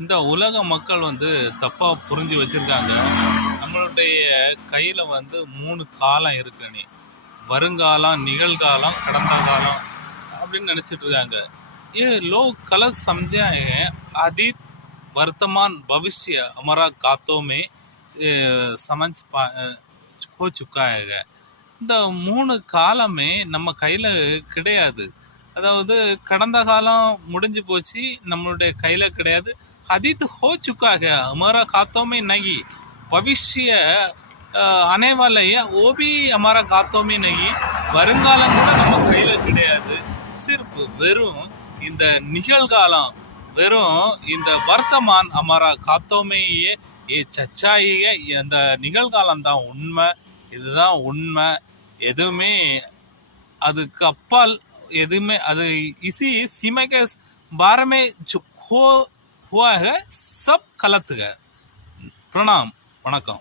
இந்த உலக மக்கள் தப்பா புரிஞ்சு வச்சிருக்காங்க. நம்மளுடைய கையில 3 காலம் இருக்குன்னு. வருங்காலம், நிகழ்காலம், கடந்த காலம் அப்படின்னு நினைச்சிட்டு இருக்காங்க. ये लोग गलत समझे हैं। अतीत, वर्तमान, भविष्य हमारा गातों में समझ हो चुका है. இந்த 3 காலமே நம்ம கையில கிடையாது. அதாவது கடந்த காலம் முடிஞ்சு போச்சு, நம்மளுடைய கையில கிடையாது. अतीत हो चुका है, हमारा हाथों में नहीं. भविष्य आने वाला है, वो भी हमारा हाथों में नहीं. வருங்காலம் கூட நம்ம கையில கிடையாது. சிறப்பு வெறும் இந்த நிகழ்காலம், வெறும் இந்த வர்த்தமான் அமரா காத்தோமையே சச்சாயிய இந்த நிகழ்காலம் தான் உண்மை. இதுதான் உண்மை. எதுவுமே அதுக்கு அப்பால் எதுவுமே அது इसी सीमा के बारे में जो हुआ है सब गलत है. प्रणाम, வணக்கம்.